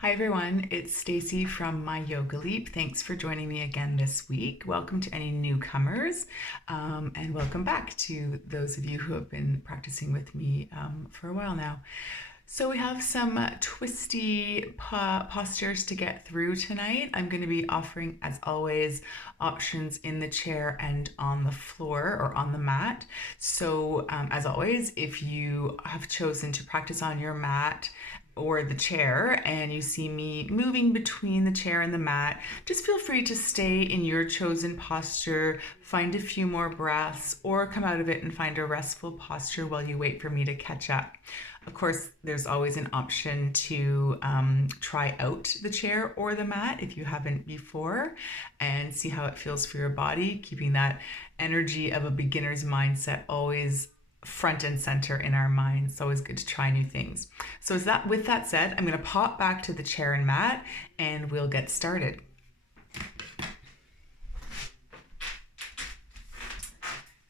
Hi everyone, it's Stacey from My Yoga Leap. Thanks for joining me again this week. Welcome to any newcomers, and welcome back to those of you who have been practicing with me for a while now. So we have some twisty postures to get through tonight. I'm going to be offering, as always, options in the chair and on the floor or on the mat. So as always, if you have chosen to practice on your mat or the chair and you see me moving between the chair and the mat, just feel free to stay in your chosen posture, find a few more breaths, or come out of it and find a restful posture while you wait for me to catch up. Of course, there's always an option to try out the chair or the mat if you haven't before and see how it feels for your body, keeping that energy of a beginner's mindset always front and center in our minds. It's always good to try new things. So with that said, I'm going to pop back to the chair and mat and we'll get started.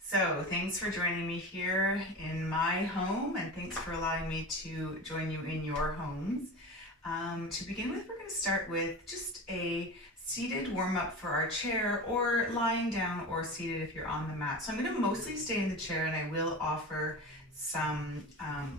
So thanks for joining me here in my home, and thanks for allowing me to join you in your homes. To begin with, we're going to start with just a seated warm-up for our chair, or lying down or seated if you're on the mat. So I'm going to mostly stay in the chair, and I will offer some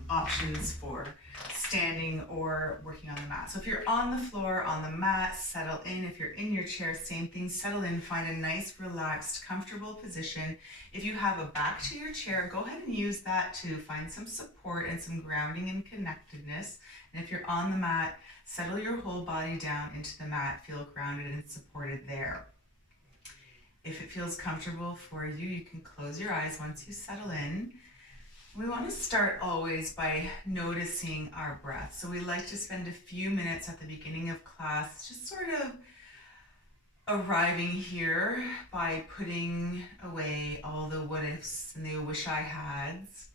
options for standing or working on the mat. So if you're on the floor, on the mat, settle in. If you're in your chair, same thing, settle in, find a nice, relaxed, comfortable position. If you have a back to your chair, go ahead and use that to find some support and some grounding and connectedness. And if you're on the mat, settle your whole body down into the mat, feel grounded and supported there. If it feels comfortable for you, you can close your eyes once you settle in. We want to start always by noticing our breath. So we like to spend a few minutes at the beginning of class just sort of arriving here by putting away all the what ifs and the wish I hads,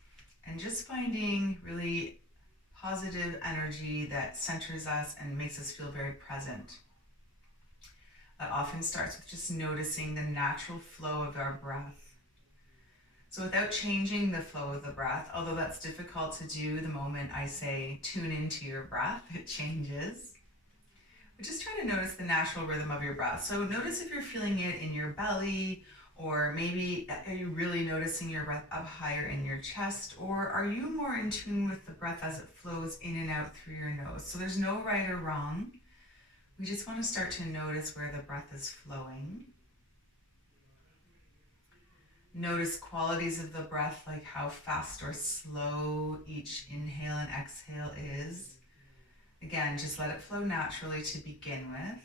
and just finding really positive energy that centers us and makes us feel very present. That often starts with just noticing the natural flow of our breath. So without changing the flow of the breath, although that's difficult to do the moment I say tune into your breath, it changes. But just try to notice the natural rhythm of your breath. So notice if you're feeling it in your belly, or maybe are you really noticing your breath up higher in your chest, or are you more in tune with the breath as it flows in and out through your nose? So there's no right or wrong. We just want to start to notice where the breath is flowing. Notice qualities of the breath, like how fast or slow each inhale and exhale is. Again, just let it flow naturally to begin with.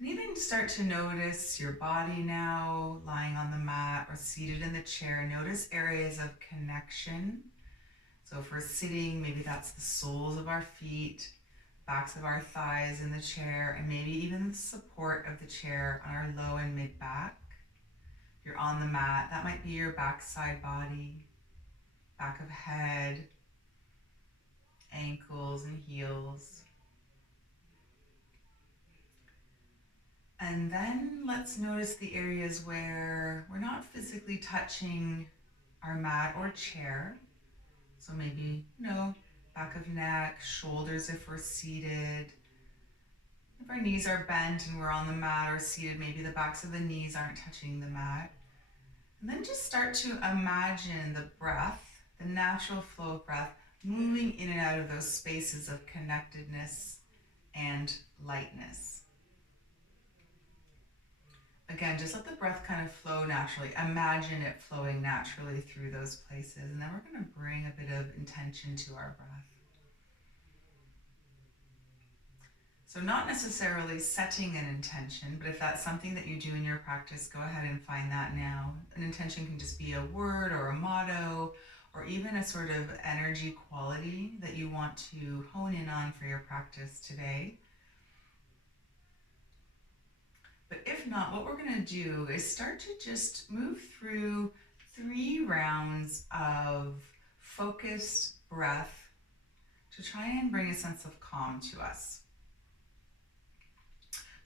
And even start to notice your body now, lying on the mat or seated in the chair. Notice areas of connection. So if we're sitting, maybe that's the soles of our feet, backs of our thighs in the chair, and maybe even the support of the chair on our low and mid back. If you're on the mat, that might be your backside body, back of head, ankles and heels. And then let's notice the areas where we're not physically touching our mat or chair. So maybe, back of neck, shoulders if we're seated. If our knees are bent and we're on the mat or seated, maybe the backs of the knees aren't touching the mat. And then just start to imagine the breath, the natural flow of breath, moving in and out of those spaces of connectedness and lightness. Again, just let the breath kind of flow naturally. Imagine it flowing naturally through those places. And then we're going to bring a bit of intention to our breath. So not necessarily setting an intention, but if that's something that you do in your practice, go ahead and find that now. An intention can just be a word or a motto, or even a sort of energy quality that you want to hone in on for your practice today. But if not, what we're going to do is start to just move through 3 rounds of focused breath to try and bring a sense of calm to us.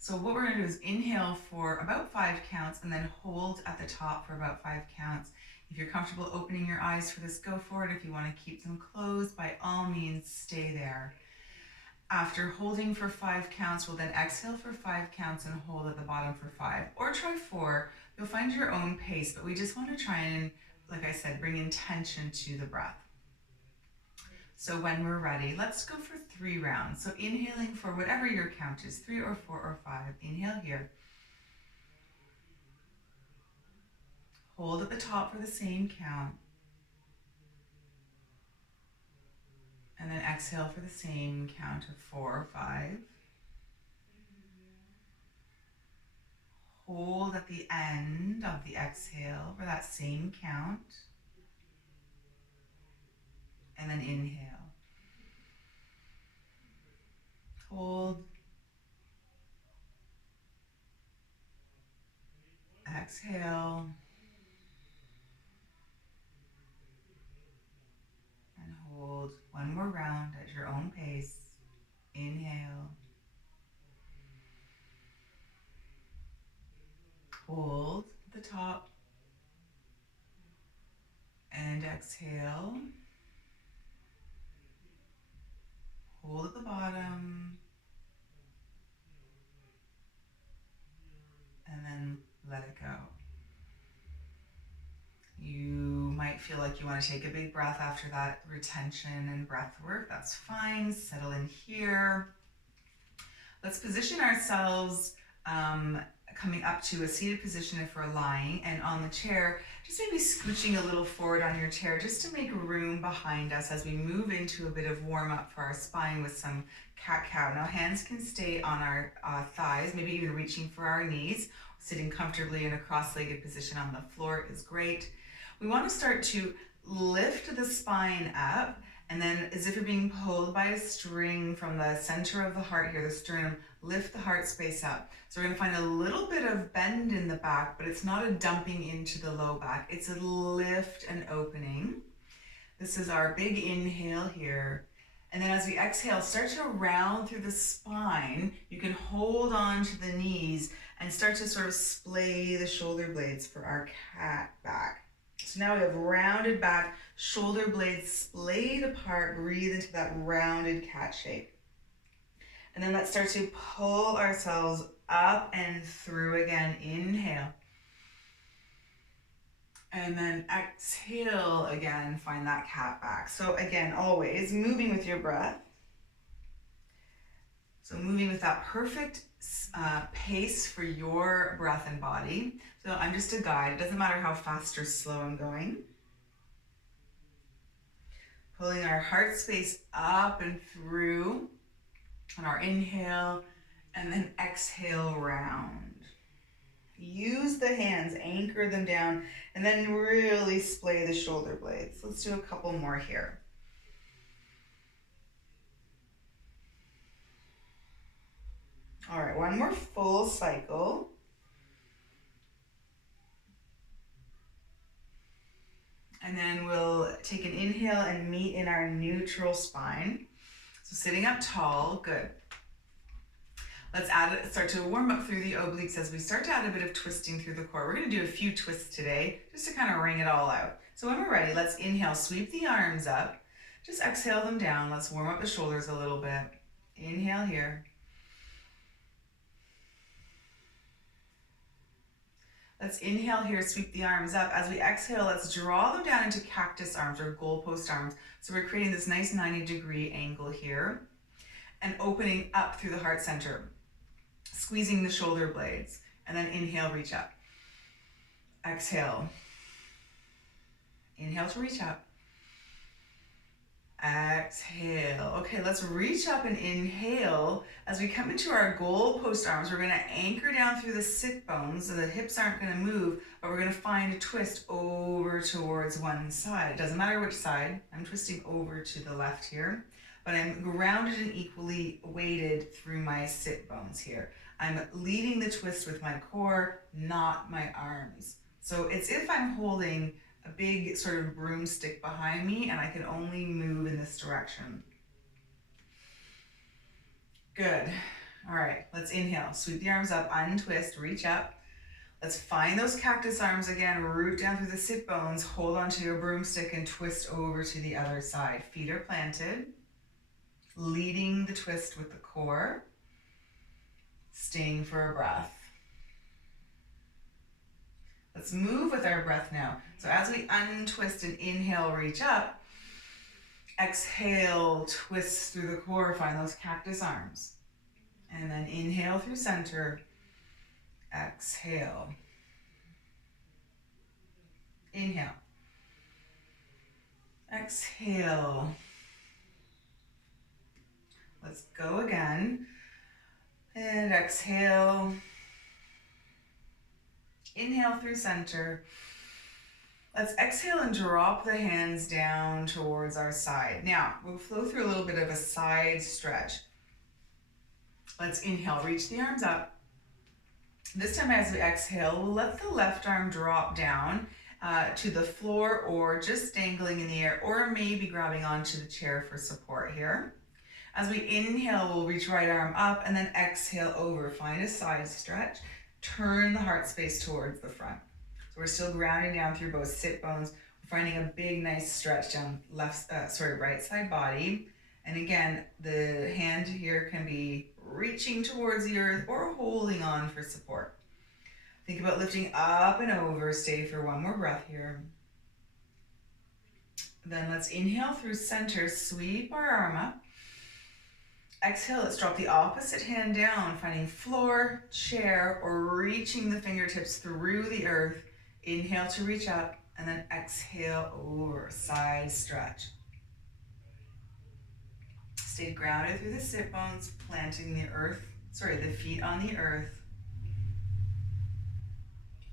So what we're going to do is inhale for about 5 counts and then hold at the top for about 5 counts. If you're comfortable opening your eyes for this, go for it. If you want to keep them closed, by all means, stay there. After holding for 5 counts, we'll then exhale for 5 counts and hold at the bottom for 5, or try 4. You'll find your own pace, but we just want to try and, like I said, bring intention to the breath. So when we're ready, let's go for 3 rounds. So inhaling for whatever your count is, 3 or 4 or 5. Inhale here. Hold at the top for the same count. And then exhale for the same count of 4 or 5. Hold at the end of the exhale for that same count. And then inhale. Hold. Exhale. And hold one more round at your own pace. Inhale. Hold at the top. And exhale. Hold at the bottom. And then let it go. You might feel like you want to take a big breath after that retention and breath work. That's fine. Settle in here. Let's position ourselves coming up to a seated position if we're lying, and on the chair, just maybe scooching a little forward on your chair just to make room behind us as we move into a bit of warm up for our spine with some cat-cow. Now hands can stay on our thighs, maybe even reaching for our knees. Sitting comfortably in a cross-legged position on the floor is great. We want to start to lift the spine up, and then as if you're being pulled by a string from the center of the heart here, the sternum, lift the heart space up. So we're going to find a little bit of bend in the back, but it's not a dumping into the low back. It's a lift and opening. This is our big inhale here. And then as we exhale, start to round through the spine. You can hold on to the knees and start to sort of splay the shoulder blades for our cat back. So now we have rounded back, shoulder blades splayed apart, breathe into that rounded cat shape. And then let's start to pull ourselves up and through again. Inhale. And then exhale again, find that cat back. So again, always moving with your breath. So moving with that perfect pace for your breath and body. So I'm just a guide. It doesn't matter how fast or slow I'm going. Pulling our heart space up and through on our inhale, and then exhale round. Use the hands, anchor them down, and then really splay the shoulder blades. Let's do a couple more here. All right, one more full cycle. And then we'll take an inhale and meet in our neutral spine. So sitting up tall, good. Let's start to warm up through the obliques as we start to add a bit of twisting through the core. We're going to do a few twists today just to kind of wring it all out. So when we're ready, let's inhale, sweep the arms up. Just exhale them down. Let's warm up the shoulders a little bit. Inhale here. Let's inhale here, sweep the arms up. As we exhale, let's draw them down into cactus arms or goalpost arms. So we're creating this nice 90-degree angle here and opening up through the heart center, squeezing the shoulder blades, and then inhale, reach up. Exhale. Inhale to reach up. Exhale. Okay, let's reach up and inhale. As we come into our goalpost arms, we're going to anchor down through the sit bones, so the hips aren't going to move, but we're going to find a twist over towards one side. It doesn't matter which side. I'm twisting over to the left here, but I'm grounded and equally weighted through my sit bones here. I'm leading the twist with my core, not my arms. So it's if I'm holding a big sort of broomstick behind me and I can only move in this direction. Good. All right, let's inhale. Sweep the arms up, untwist, reach up. Let's find those cactus arms again, root down through the sit bones, hold onto your broomstick and twist over to the other side. Feet are planted, leading the twist with the core, staying for a breath. Let's move with our breath now. So as we untwist and inhale, reach up, exhale, twist through the core, find those cactus arms. And then inhale through center, exhale. Inhale. Exhale. Let's go again. And exhale. Inhale through center. Let's exhale and drop the hands down towards our side. Now, we'll flow through a little bit of a side stretch. Let's inhale, reach the arms up. This time as we exhale, we'll let the left arm drop down to the floor or just dangling in the air, or maybe grabbing onto the chair for support here. As we inhale, we'll reach right arm up and then exhale over. Find a side stretch. Turn the heart space towards the front. So we're still grounding down through both sit bones. We're finding a big, nice stretch down right side body. And again, the hand here can be reaching towards the earth or holding on for support. Think about lifting up and over. Stay for one more breath here. Then let's inhale through center, sweep our arm up. Exhale, let's drop the opposite hand down, finding floor, chair, or reaching the fingertips through the earth. Inhale to reach up, and then exhale over, side stretch. Stay grounded through the sit bones, planting the feet on the earth.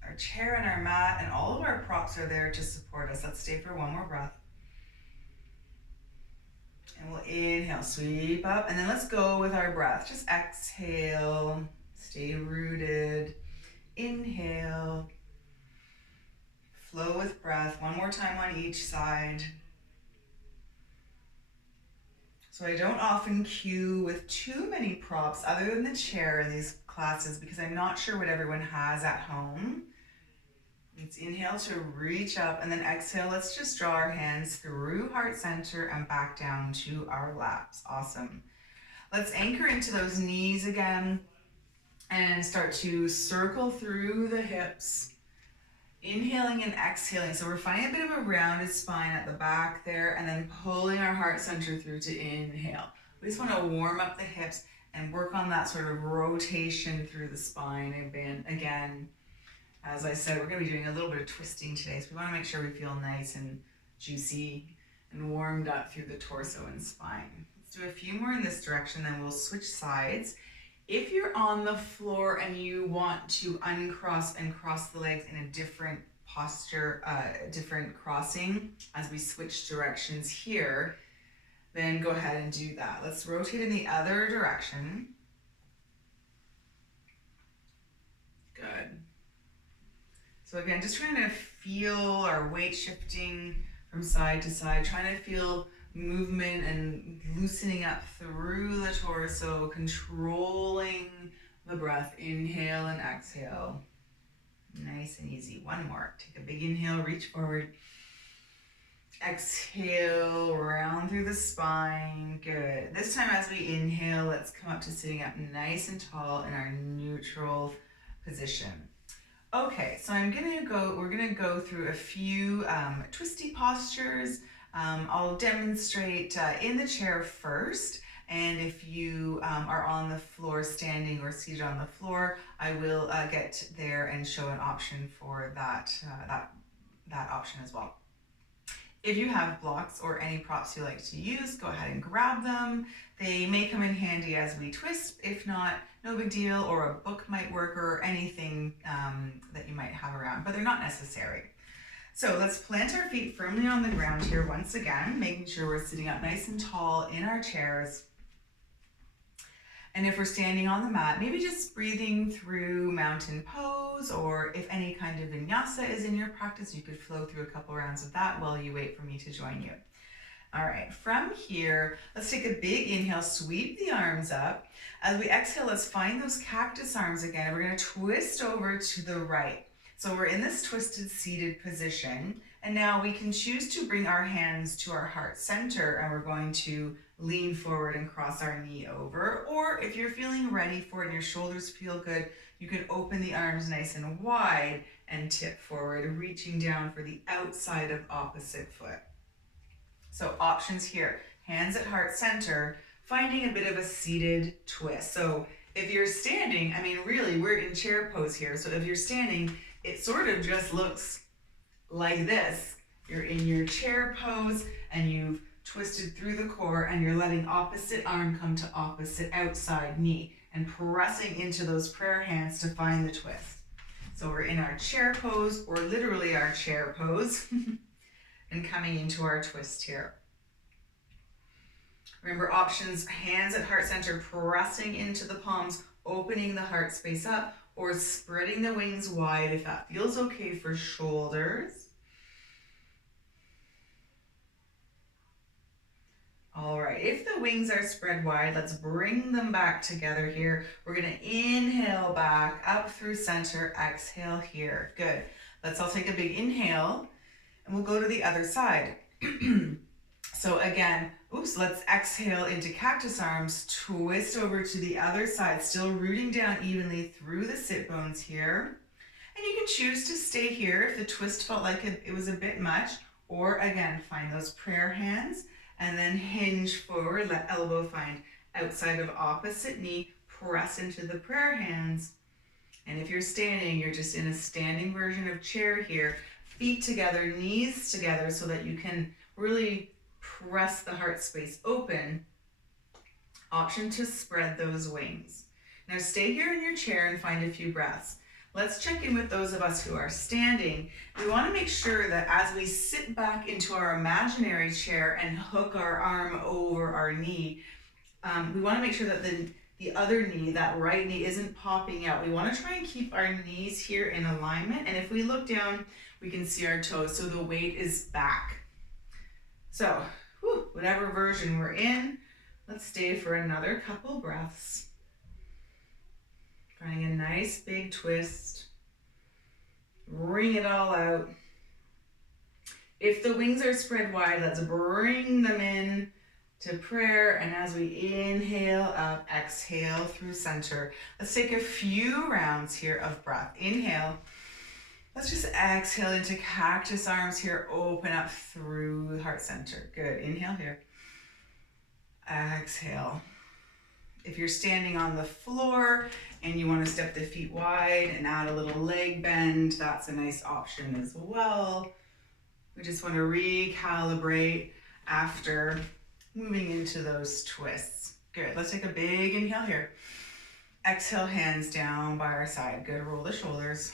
Our chair and our mat and all of our props are there to support us. Let's stay for one more breath. And we'll inhale, sweep up, and then let's go with our breath. Just exhale, stay rooted. Inhale, flow with breath. One more time on each side. So I don't often cue with too many props other than the chair in these classes because I'm not sure what everyone has at home. Let's inhale to reach up, and then exhale, let's just draw our hands through heart center and back down to our laps. Awesome. Let's anchor into those knees again and start to circle through the hips. Inhaling and exhaling. So we're finding a bit of a rounded spine at the back there, and then pulling our heart center through to inhale. We just want to warm up the hips and work on that sort of rotation through the spine. Again, as I said, we're going to be doing a little bit of twisting today, so we want to make sure we feel nice and juicy and warmed up through the torso and spine. Let's do a few more in this direction, then we'll switch sides. If you're on the floor and you want to uncross and cross the legs in a different posture, different crossing as we switch directions here, then go ahead and do that. Let's rotate in the other direction. Good. So again, just trying to feel our weight shifting from side to side, trying to feel movement and loosening up through the torso, controlling the breath. Inhale and exhale. Nice and easy. One more. Take a big inhale, reach forward. Exhale, round through the spine. Good. This time as we inhale, let's come up to sitting up nice and tall in our neutral position. Okay, so we're gonna go through a few twisty postures. I'll demonstrate in the chair first, and if you are on the floor standing or seated on the floor, I will get there and show an option for that option as well. If you have blocks or any props you like to use, go ahead and grab them. They may come in handy as we twist. If not, no big deal, or a book might work, or anything that you might have around, but they're not necessary. So let's plant our feet firmly on the ground here once again, making sure we're sitting up nice and tall in our chairs. And if we're standing on the mat, maybe just breathing through mountain pose, or if any kind of vinyasa is in your practice, you could flow through a couple rounds of that while you wait for me to join you. All right, from here, let's take a big inhale, sweep the arms up. As we exhale, let's find those cactus arms again. We're gonna twist over to the right. So we're in this twisted seated position. And now we can choose to bring our hands to our heart center, and we're going to lean forward and cross our knee over. Or if you're feeling ready for it and your shoulders feel good, you can open the arms nice and wide and tip forward, reaching down for the outside of opposite foot. So options here, hands at heart center, finding a bit of a seated twist. So if you're standing, I mean, really, we're in chair pose here. So if you're standing, it sort of just looks like this. You're in your chair pose and you've twisted through the core and you're letting opposite arm come to opposite outside knee and pressing into those prayer hands to find the twist. So we're in our chair pose, or literally our chair pose. And coming into our twist here. Remember options, hands at heart center, pressing into the palms, opening the heart space up, or spreading the wings wide if that feels okay for shoulders. All right, if the wings are spread wide, let's bring them back together here. We're gonna inhale back, up through center, exhale here. Good. Let's all take a big inhale. And we'll go to the other side. So again, let's exhale into cactus arms, twist over to the other side, still rooting down evenly through the sit bones here. And you can choose to stay here if the twist felt like it was a bit much, or again, find those prayer hands and then hinge forward, let elbow find outside of opposite knee, press into the prayer hands. And if you're standing, you're just in a standing version of chair here. Feet together, knees together, so that you can really press the heart space open. Option to spread those wings. Now stay here in your chair and find a few breaths. Let's check in with those of us who are standing. We want to make sure that as we sit back into our imaginary chair and hook our arm over our knee, we want to make sure that the other knee, that right knee, isn't popping out. We want to try and keep our knees here in alignment. And if we look down, we can see our toes, so the weight is back. So, whatever version we're in, let's stay for another couple breaths. Finding a nice big twist. Bring it all out. If the wings are spread wide, let's bring them in to prayer. And as we inhale up, exhale through center. Let's take a few rounds here of breath. Inhale. Let's just exhale into cactus arms here. Open up through heart center. Good. Inhale here. Exhale. If you're standing on the floor and you want to step the feet wide and add a little leg bend, that's a nice option as well. We just want to recalibrate after moving into those twists. Good. Let's take a big inhale here. Exhale, hands down by our side. Good. Roll the shoulders.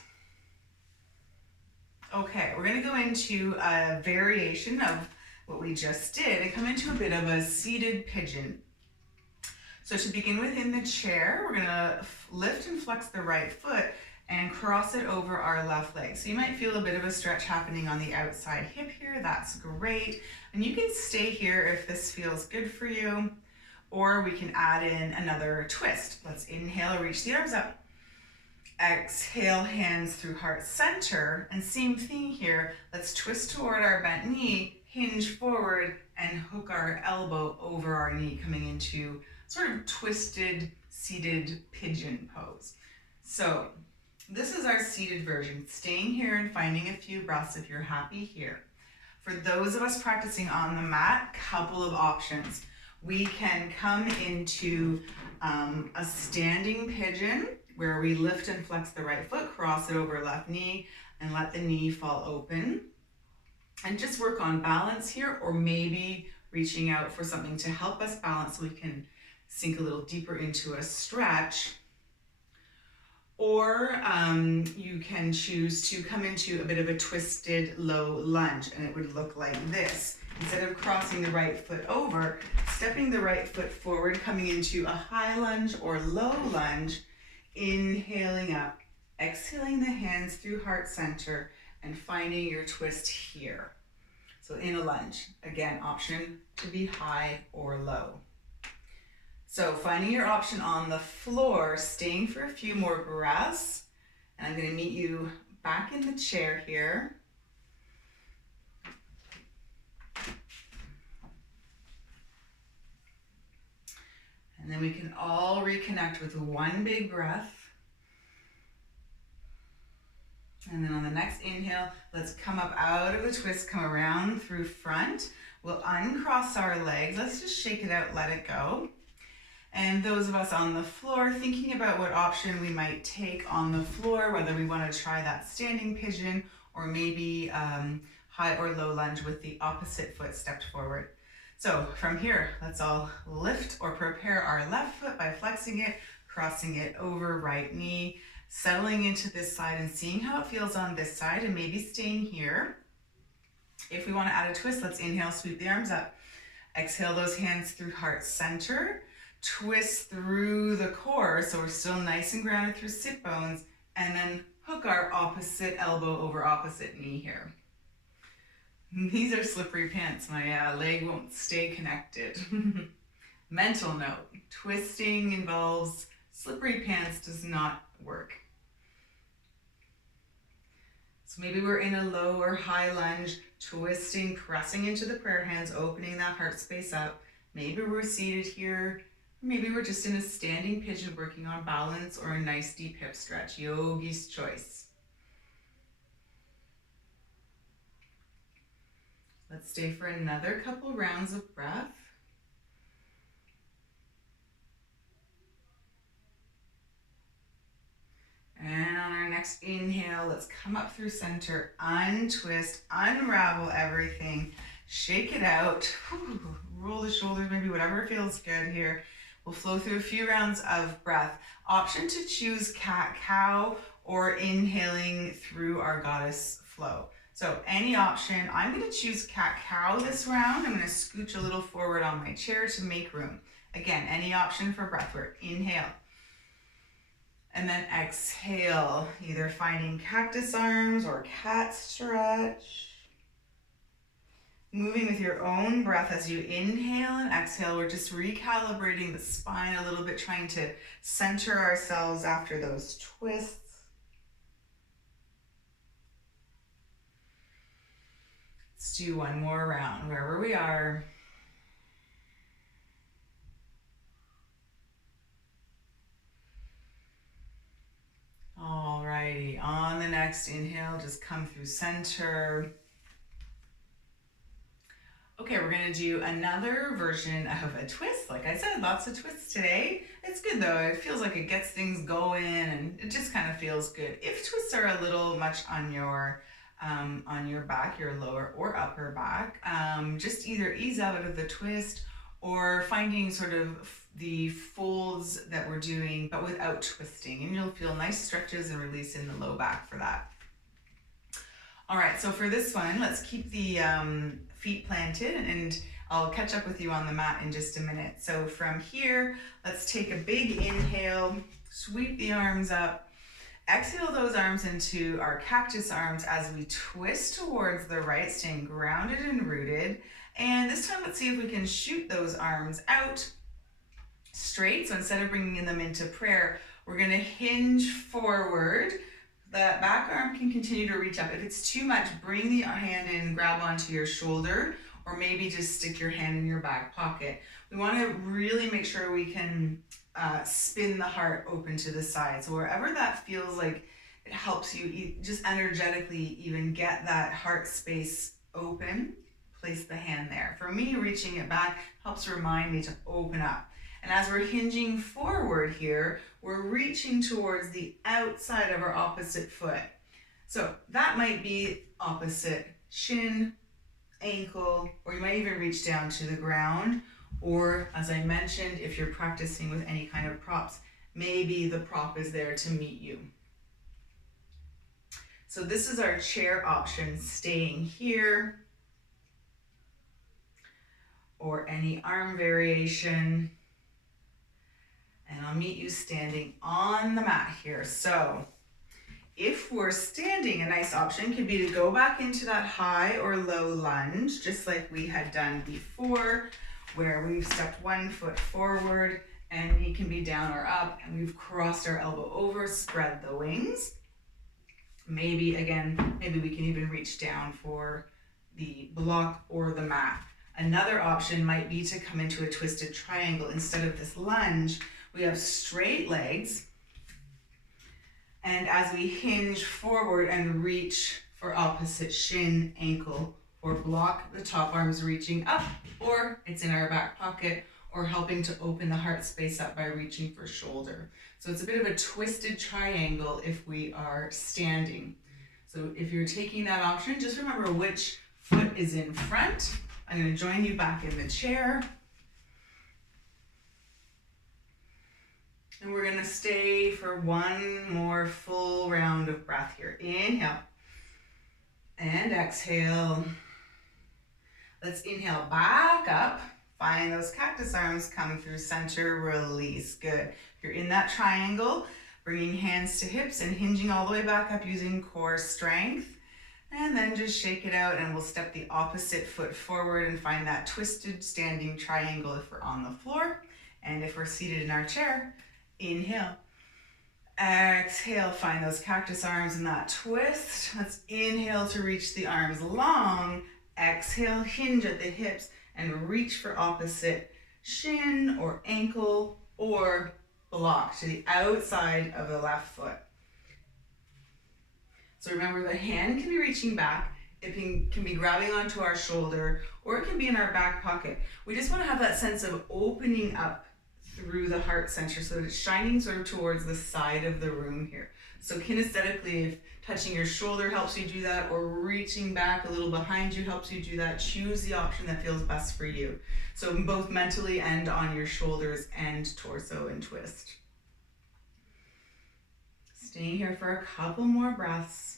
Okay, we're going to go into a variation of what we just did and come into a bit of a seated pigeon. So to begin with, in the chair, we're going to lift and flex the right foot and cross it over our left leg. So you might feel a bit of a stretch happening on the outside hip here. That's great. And you can stay here if this feels good for you, or we can add in another twist. Let's inhale, reach the arms up. Exhale, hands through heart center, and same thing here. Let's twist toward our bent knee, hinge forward, and hook our elbow over our knee, coming into sort of twisted, seated pigeon pose. So this is our seated version. Staying here and finding a few breaths if you're happy here. For those of us practicing on the mat, couple of options. We can come into a standing pigeon, where we lift and flex the right foot, cross it over left knee, and let the knee fall open. And just work on balance here, or maybe reaching out for something to help us balance so we can sink a little deeper into a stretch. Or you can choose to come into a bit of a twisted low lunge, and it would look like this. Instead of crossing the right foot over, stepping the right foot forward, coming into a high lunge or low lunge, inhaling up, exhaling the hands through heart center, and finding your twist here. So in a lunge, again, option to be high or low. So finding your option on the floor, staying for a few more breaths, and I'm going to meet you back in the chair here. And then we can all reconnect with one big breath. And then on the next inhale, let's come up out of the twist, come around through front. We'll uncross our legs. Let's just shake it out, let it go. And those of us on the floor, thinking about what option we might take on the floor, whether we want to try that standing pigeon or maybe high or low lunge with the opposite foot stepped forward. So from here, let's all lift or prepare our left foot by flexing it, crossing it over right knee, settling into this side and seeing how it feels on this side and maybe staying here. If we want to add a twist, let's inhale, sweep the arms up. Exhale those hands through heart center. Twist through the core, so we're still nice and grounded through sit bones, and then hook our opposite elbow over opposite knee here. These are slippery pants. My leg won't stay connected. Mental note, twisting involves slippery pants, does not work. So maybe we're in a low or high lunge, twisting, pressing into the prayer hands, opening that heart space up. Maybe we're seated here. Maybe we're just in a standing pigeon working on balance or a nice deep hip stretch. Yogi's choice. Let's stay for another couple rounds of breath. And on our next inhale, let's come up through center, untwist, unravel everything, shake it out, whew, roll the shoulders, maybe whatever feels good here. We'll flow through a few rounds of breath. Option to choose cat-cow or inhaling through our goddess flow. So any option. I'm going to choose cat-cow this round. I'm going to scooch a little forward on my chair to make room. Again, any option for breath work. Inhale. And then exhale, either finding cactus arms or cat stretch. Moving with your own breath as you inhale and exhale, we're just recalibrating the spine a little bit, trying to center ourselves after those twists. Let's do one more round, wherever we are. Alrighty, on the next inhale, just come through center. Okay, we're gonna do another version of a twist. Like I said, lots of twists today. It's good though, it feels like it gets things going and it just kind of feels good. If twists are a little much on your back, your lower or upper back, just either ease out of the twist or finding sort of the folds that we're doing, but without twisting, and you'll feel nice stretches and release in the low back for that. All right, so for this one, let's keep the feet planted and I'll catch up with you on the mat in just a minute. So from here, let's take a big inhale, sweep the arms up, exhale those arms into our cactus arms as we twist towards the right, staying grounded and rooted. And this time, let's see if we can shoot those arms out straight. So instead of bringing them into prayer, we're gonna hinge forward. The back arm can continue to reach up. If it's too much, bring the hand in, grab onto your shoulder, or maybe just stick your hand in your back pocket. We want to really make sure we can spin the heart open to the side. So wherever that feels like it helps you just energetically even get that heart space open, place the hand there. For me, reaching it back helps remind me to open up. And as we're hinging forward here, we're reaching towards the outside of our opposite foot. So that might be opposite shin, ankle, or you might even reach down to the ground. Or as I mentioned, if you're practicing with any kind of props, maybe the prop is there to meet you. So this is our chair option, staying here, or any arm variation. And I'll meet you standing on the mat here. So If we're standing, a nice option could be to go back into that high or low lunge, just like we had done before, where we've stepped one foot forward and knee can be down or up, and we've crossed our elbow over, spread the wings. Maybe we can even reach down for the block or the mat. Another option might be to come into a twisted triangle. Instead of this lunge, we have straight legs. And as we hinge forward and reach for opposite shin, ankle, or block, the top arm's reaching up, or it's in our back pocket, or helping to open the heart space up by reaching for shoulder. So it's a bit of a twisted triangle if we are standing. So if you're taking that option, just remember which foot is in front. I'm going to join you back in the chair. And we're going to stay for one more full round of breath here. Inhale and exhale. Let's inhale back up. Find those cactus arms coming through center, release. Good. If you're in that triangle, bringing hands to hips and hinging all the way back up using core strength. And then just shake it out and we'll step the opposite foot forward and find that twisted standing triangle if we're on the floor. And if we're seated in our chair, inhale, exhale, find those cactus arms in that twist. Let's inhale to reach the arms long, exhale, hinge at the hips and reach for opposite shin or ankle or block to the outside of the left foot. So remember, the hand can be reaching back, it can be grabbing onto our shoulder, or it can be in our back pocket. We just want to have that sense of opening up through the heart center so that it's shining sort of towards the side of the room here. So kinesthetically, if touching your shoulder helps you do that, or reaching back a little behind you helps you do that, choose the option that feels best for you. So both mentally and on your shoulders and torso and twist. Staying here for a couple more breaths.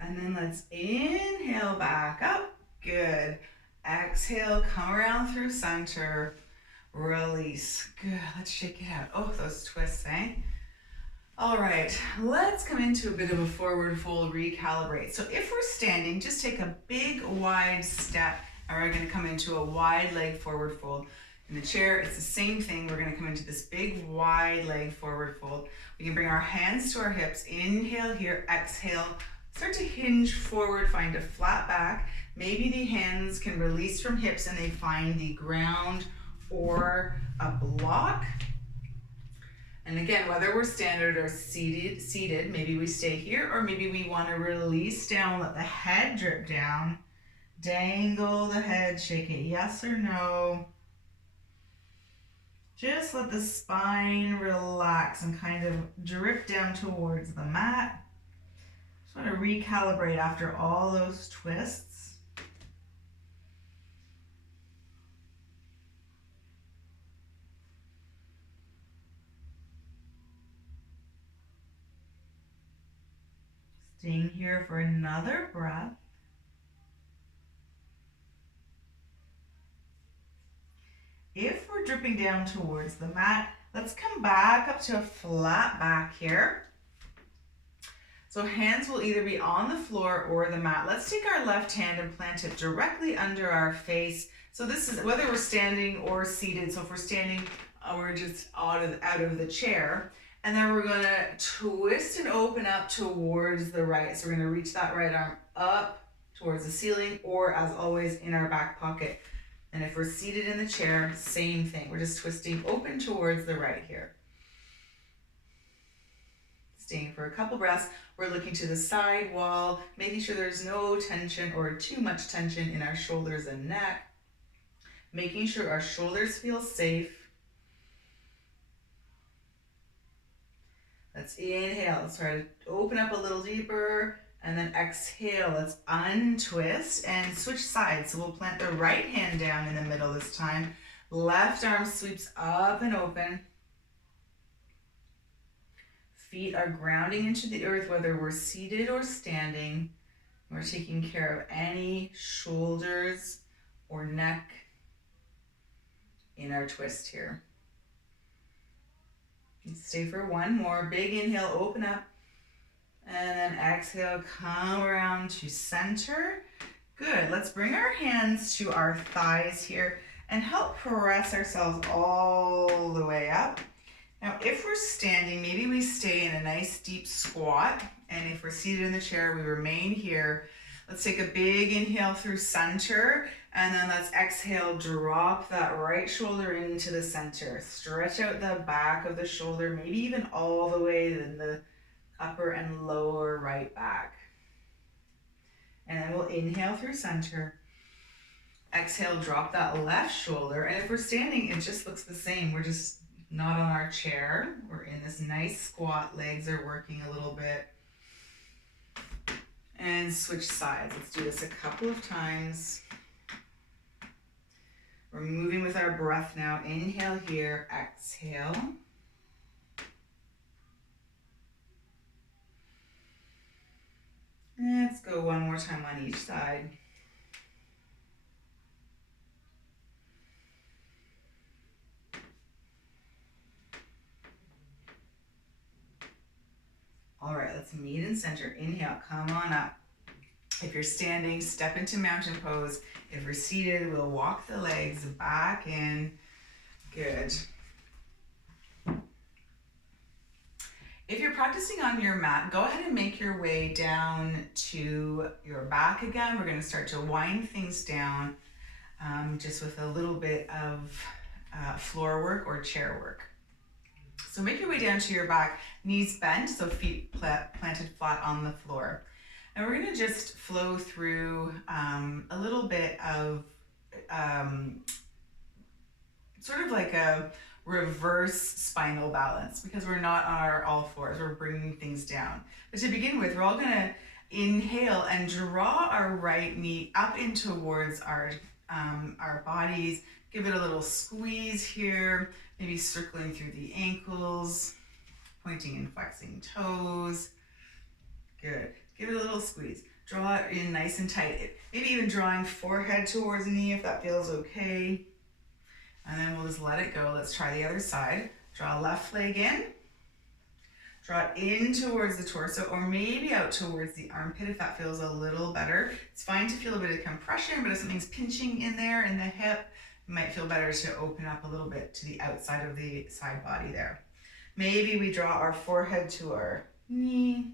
And then let's inhale back up. Good. Exhale, come around through center. Release. Good. Let's shake it out. Oh, those twists, eh? All right, let's come into a bit of a forward fold, recalibrate. So if we're standing, just take a big wide step, and we're going to come into a wide leg forward fold. In the chair, it's the same thing. We're going to come into this big wide leg forward fold. We can bring our hands to our hips. Inhale here, exhale. Start to hinge forward, find a flat back. Maybe the hands can release from hips and they find the ground or a block. And again, whether we're standard or seated, maybe we stay here, or maybe we want to release down, let the head drip down. Dangle the head, shake it yes or no. Just let the spine relax and kind of drip down towards the mat. Just want to recalibrate after all those twists. Staying here for another breath. If we're dripping down towards the mat, let's come back up to a flat back here. So hands will either be on the floor or the mat. Let's take our left hand and plant it directly under our face. So this is whether we're standing or seated. So if we're standing, we're just out of the chair. And then we're gonna twist and open up towards the right. So we're gonna reach that right arm up towards the ceiling, or as always in our back pocket. And if we're seated in the chair, same thing. We're just twisting open towards the right here. Staying for a couple breaths. We're looking to the side wall, making sure there's no tension or too much tension in our shoulders and neck. Making sure our shoulders feel safe. Let's inhale. Let's try to open up a little deeper. And then exhale, let's untwist and switch sides. So we'll plant the right hand down in the middle this time. Left arm sweeps up and open. Feet are grounding into the earth, whether we're seated or standing. We're taking care of any shoulders or neck. in our twist here. Stay for one more. Big inhale, open up. And then exhale, come around to center. Good. Let's bring our hands to our thighs here and help press ourselves all the way up. Now, if we're standing, maybe we stay in a nice deep squat. And if we're seated in the chair, we remain here. Let's take a big inhale through center. And then let's exhale, drop that right shoulder into the center. Stretch out the back of the shoulder, maybe even all the way in the upper and lower right back. And then we'll inhale through center. Exhale, drop that left shoulder. And if we're standing, it just looks the same. We're just not on our chair. We're in this nice squat. Legs are working a little bit. And switch sides. Let's do this a couple of times. We're moving with our breath now. Inhale here, exhale. Let's go one more time on each side. All right, let's meet in center. Inhale, come on up. If you're standing, step into mountain pose. If we're seated, we'll walk the legs back in. Good. If you're practicing on your mat, go ahead and make your way down to your back again. We're going to start to wind things down just with a little bit of floor work or chair work. So make your way down to your back, knees bent, so feet planted flat on the floor. And we're going to just flow through a little bit of sort of like a reverse spinal balance, because we're not on our all fours, we're bringing things down. But to begin with, we're all going to inhale and draw our right knee up in towards our bodies. Give it a little squeeze here, maybe circling through the ankles, pointing and flexing toes. Good. Give it a little squeeze. Draw it in nice and tight. Maybe even drawing forehead towards the knee if that feels okay. And then we'll just let it go. Let's try the other side. Draw left leg in. Draw it in towards the torso, or maybe out towards the armpit if that feels a little better. It's fine to feel a bit of compression, but if something's pinching in there in the hip, it might feel better to open up a little bit to the outside of the side body there. Maybe we draw our forehead to our knee.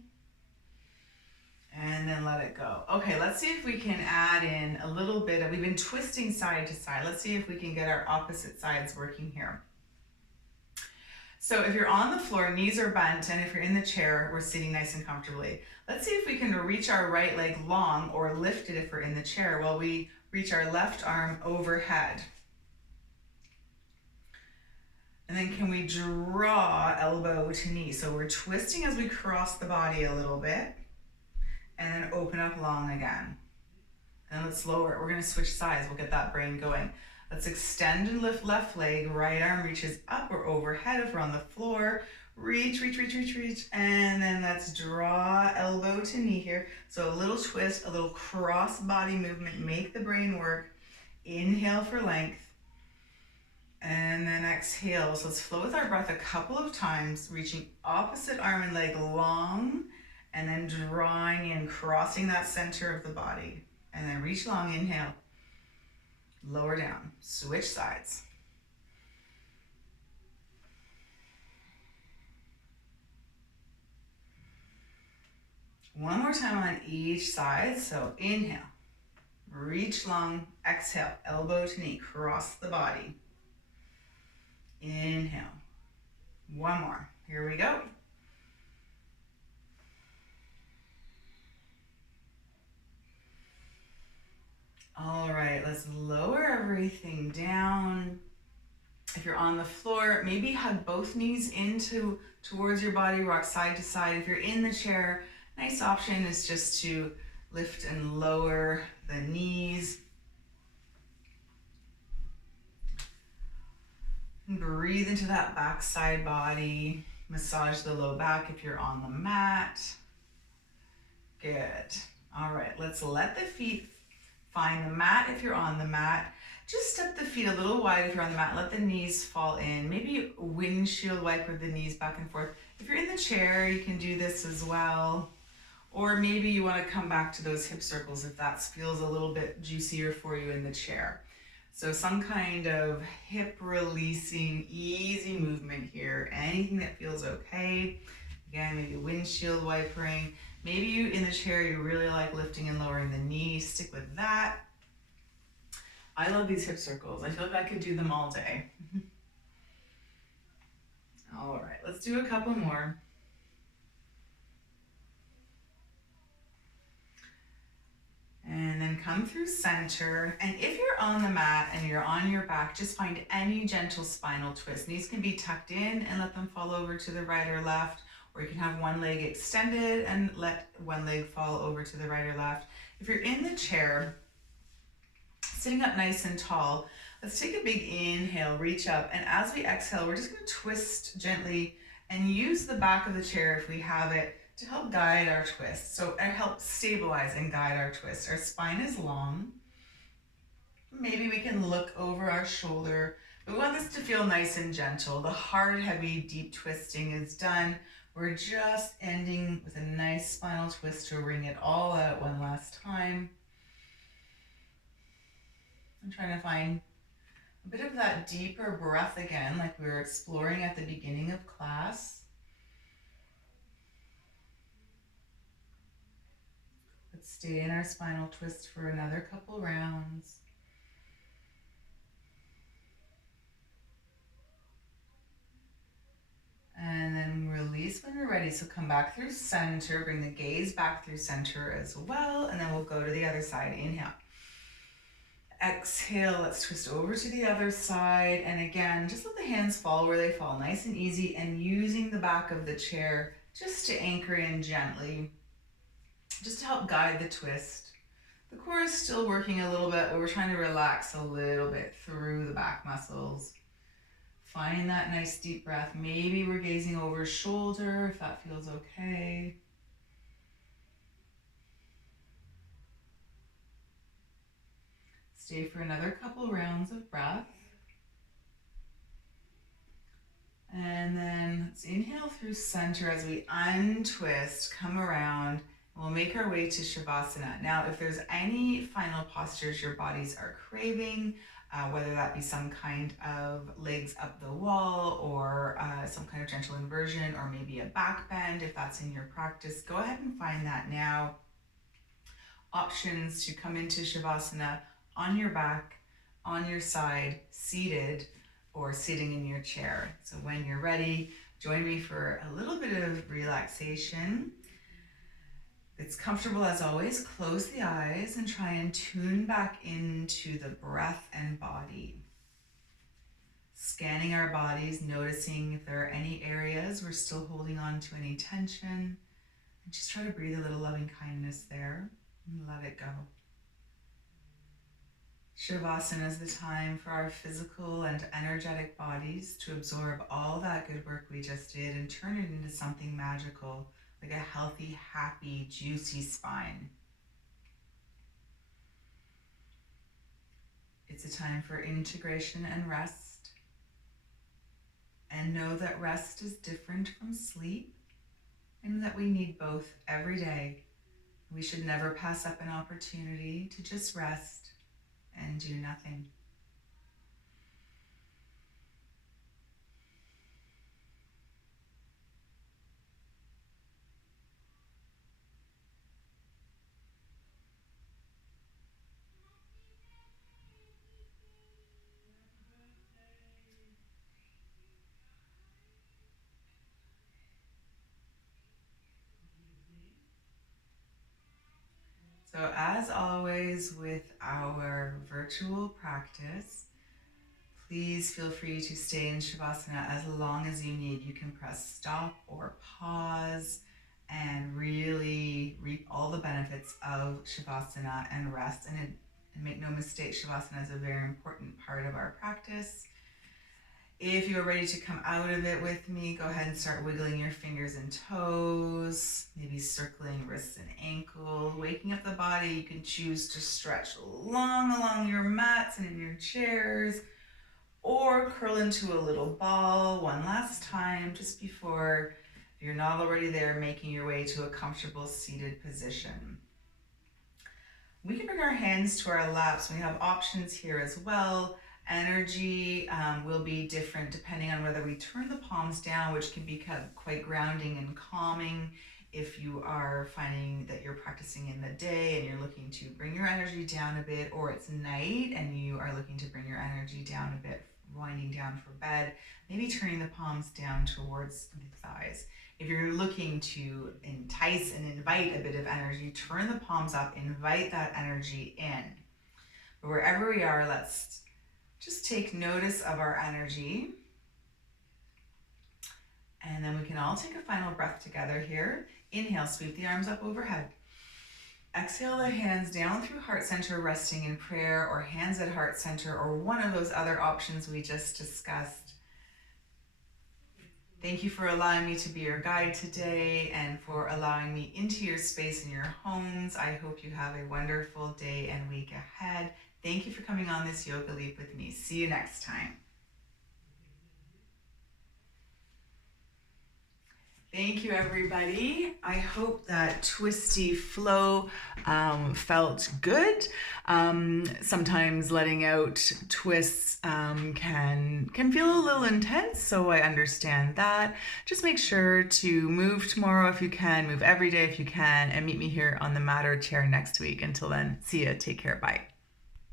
And then let it go. Okay, let's see if we can add in a little bit of, we've been twisting side to side. Let's see if we can get our opposite sides working here. So if you're on the floor, knees are bent, and if you're in the chair, we're sitting nice and comfortably. Let's see if we can reach our right leg long or lift it if we're in the chair while we reach our left arm overhead. And then can we draw elbow to knee? So we're twisting as we cross the body a little bit. And then open up long again. And let's lower it. We're going to switch sides. We'll get that brain going. Let's extend and lift left leg. Right arm reaches up or overhead if we're on the floor. Reach, reach, reach, reach, reach. And then let's draw elbow to knee here. So a little twist, a little cross body movement. Make the brain work. Inhale for length. And then exhale. So let's flow with our breath a couple of times, reaching opposite arm and leg long. And then drawing in, crossing that center of the body. And then reach long, inhale. Lower down, switch sides. One more time on each side. So inhale, reach long, exhale, elbow to knee, cross the body. Inhale. One more. Here we go. All right, let's lower everything down. If you're on the floor, maybe hug both knees towards your body, rock side to side. If you're in the chair, nice option is just to lift and lower the knees. And breathe into that backside body. Massage the low back if you're on the mat. Good. All right, let's let the feet Find the mat if you're on the mat. Just step the feet a little wide if you're on the mat. Let the knees fall in. Maybe windshield wiper the knees back and forth. If you're in the chair, you can do this as well. Or maybe you want to come back to those hip circles if that feels a little bit juicier for you in the chair. So some kind of hip releasing, easy movement here. Anything that feels okay. Again, maybe windshield wipering. Maybe you in the chair, you really like lifting and lowering the knees. Stick with that. I love these hip circles. I feel like I could do them all day. All right, let's do a couple more. And then come through center. And if you're on the mat and you're on your back, just find any gentle spinal twist. Knees can be tucked in and let them fall over to the right or left, or you can have one leg extended and let one leg fall over to the right or left. If you're in the chair, sitting up nice and tall, let's take a big inhale, reach up, and as we exhale, we're just going to twist gently and use the back of the chair if we have it to help guide our twist. So it helps stabilize and guide our twist. Our spine is long. Maybe we can look over our shoulder. We want this to feel nice and gentle. The hard, heavy, deep twisting is done. We're just ending with a nice spinal twist to wring it all out one last time. I'm trying to find a bit of that deeper breath again, like we were exploring at the beginning of class. Let's stay in our spinal twist for another couple rounds. And then release when you're ready. So come back through center, bring the gaze back through center as well, and then we'll go to the other side. Inhale. Exhale, let's twist over to the other side. And again, just let the hands fall where they fall, nice and easy, and using the back of the chair just to anchor in gently, just to help guide the twist. The core is still working a little bit, but we're trying to relax a little bit through the back muscles. Find that nice deep breath. Maybe we're gazing over shoulder if that feels okay. Stay for another couple rounds of breath. And then let's inhale through center as we untwist, come around. We'll make our way to Shavasana. Now, if there's any final postures your bodies are craving, whether that be some kind of legs up the wall or some kind of gentle inversion or maybe a back bend, if that's in your practice, go ahead and find that now. Options to come into Shavasana on your back, on your side, seated, or sitting in your chair. So when you're ready, join me for a little bit of relaxation. If it's comfortable as always, close the eyes and try and tune back into the breath and body. Scanning our bodies, noticing if there are any areas we're still holding on to any tension. And just try to breathe a little loving kindness there and let it go. Shavasana is the time for our physical and energetic bodies to absorb all that good work we just did and turn it into something magical, like a healthy, happy, juicy spine. It's a time for integration and rest. And know that rest is different from sleep and that we need both every day. We should never pass up an opportunity to just rest and do nothing. So as always with our virtual practice, please feel free to stay in Shavasana as long as you need. You can press stop or pause and really reap all the benefits of Shavasana and rest. And make no mistake, Shavasana is a very important part of our practice. If you're ready to come out of it with me, go ahead and start wiggling your fingers and toes, maybe circling wrists and ankles, waking up the body. You can choose to stretch along your mats and in your chairs, or curl into a little ball one last time just before, if you're not already there, making your way to a comfortable seated position. We can bring our hands to our laps. We have options here as well. Energy will be different depending on whether we turn the palms down, which can be quite grounding and calming. If you are finding that you're practicing in the day and you're looking to bring your energy down a bit, or it's night and you are looking to bring your energy down a bit, winding down for bed, maybe turning the palms down towards the thighs. If you're looking to entice and invite a bit of energy, turn the palms up, invite that energy in. But wherever we are, let's just take notice of our energy. And then we can all take a final breath together here. Inhale, sweep the arms up overhead. Exhale the hands down through heart center, resting in prayer, or hands at heart center, or one of those other options we just discussed. Thank you for allowing me to be your guide today and for allowing me into your space and your homes. I hope you have a wonderful day and week ahead. Thank you for coming on this yoga leap with me. See you next time. Thank you, everybody. I hope that twisty flow felt good. Sometimes letting out twists can feel a little intense, so I understand that. Just make sure to move tomorrow if you can, move every day if you can, and meet me here on the mat or chair next week. Until then, see ya. Take care. Bye.